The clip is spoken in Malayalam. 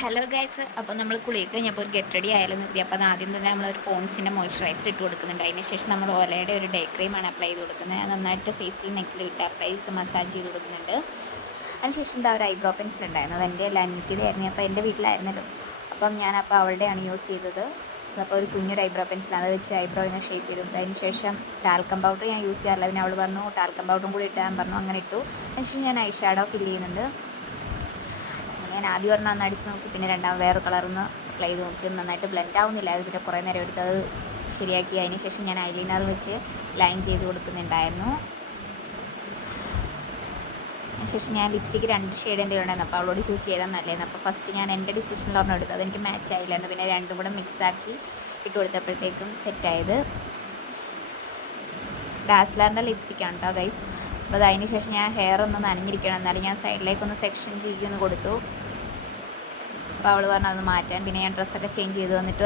ഹലോ ഗൈസ്, അപ്പോൾ നമ്മൾ കുളിയൊക്കെ കഴിഞ്ഞപ്പോൾ ഒരു ഗെറ്റ് റെഡി ആയാലും നിർത്തി. അപ്പോൾ അത് ആദ്യം തന്നെ നമ്മളൊരു പോൺസിൻ്റെ മോയ്സ്ചറൈസർ ഇട്ട് കൊടുക്കുന്നുണ്ട്. അതിന് ശേഷം നമ്മൾ ഓലയുടെ ഒരു ഡേ ക്രീമാണ് അപ്ലൈ ചെയ്ത് കൊടുക്കുന്നത്. നന്നായിട്ട് ഫേസിൽ നെക്കിൽ ഇട്ട് അപ്ലൈ ചെയ്ത് മസാജ് ചെയ്ത് കൊടുക്കുന്നുണ്ട്. അതിനുശേഷം എന്താ ഒരു ഐബ്രോ പെൻസിൽ ഉണ്ടായിരുന്നു, അത് എൻ്റെ അല്ല അനിയത്തിയുടെ ആയിരുന്നു. അപ്പോൾ എൻ്റെ വീട്ടിലായിരുന്നല്ലോ, അപ്പം ഞാനപ്പോൾ അവളുടെയാണ് യൂസ് ചെയ്തത്. അപ്പോൾ ഒരു കുഞ്ഞൊരു ഐബ്രോ പെൻസിൽ അത് വെച്ച് ഐബ്രോയിനെ ഷേപ്പ് ചെയ്തു. അതിന് ശേഷം ടാൽക്കം പൗഡർ ഞാൻ യൂസ് ചെയ്യാറില്ല, പിന്നെ അവൾ പറഞ്ഞു ടാൽക്കം പൗഡറും കൂടി ഇട്ടാൻ പറഞ്ഞു, അങ്ങനെ ഇട്ടു. അതിനുശേഷം ഞാൻ ഐ ഷാഡോ ഫില്ല് ചെയ്യുന്നുണ്ട്. ഞാൻ ആദ്യം ഒരെണ്ണം ഒന്ന് അടിച്ച് നോക്കി, പിന്നെ വേറെ കളറിന്ന് അപ്ലൈ ചെയ്ത് നോക്കി. നന്നായിട്ട് ബ്ലെൻഡ് ആവുന്നില്ല, അത് പിന്നെ കുറേ നേരം എടുത്ത് അത് ശരിയാക്കി. അതിന് ശേഷം ഞാൻ ഐലൈനർ വെച്ച് ലൈൻ ചെയ്ത് കൊടുക്കുന്നുണ്ടായിരുന്നു. അതിനുശേഷം ഞാൻ ലിപ്സ്റ്റിക്ക് 2 ഷെയ്ഡ് എൻ്റെ ഉണ്ടായിരുന്നു. അപ്പോൾ അവളോട് ചൂസ് ചെയ്താൽ നല്ലതായിരുന്നു. അപ്പോൾ ഫസ്റ്റ് ഞാൻ എൻ്റെ ഡിസിഷനിൽ ഒരെണ്ണം എടുത്തത്, അതെനിക്ക് മാച്ച് ആയില്ലായിരുന്നു. പിന്നെ രണ്ടും കൂടെ മിക്സാക്കി ഇട്ട് കൊടുത്തപ്പോഴത്തേക്കും സെറ്റായത്. ഡാസ്ലറിൻ്റെ ലിപ്സ്റ്റിക്കാണ് കേട്ടോ ഗൈസ്. അപ്പോൾ അതിന് ശേഷം ഞാൻ ഹെയർ ഒന്ന് നനഞ്ഞിരിക്കണം, എന്നാലും ഞാൻ സൈഡിലേക്കൊന്ന് സെക്ഷൻ ഒന്ന് കൊടുത്തു. അപ്പോൾ അവൾ പറഞ്ഞു അത് മാറ്റാൻ. പിന്നെ ഞാൻ ഡ്രസ്സൊക്കെ ചേഞ്ച് ചെയ്ത് വന്നിട്ട്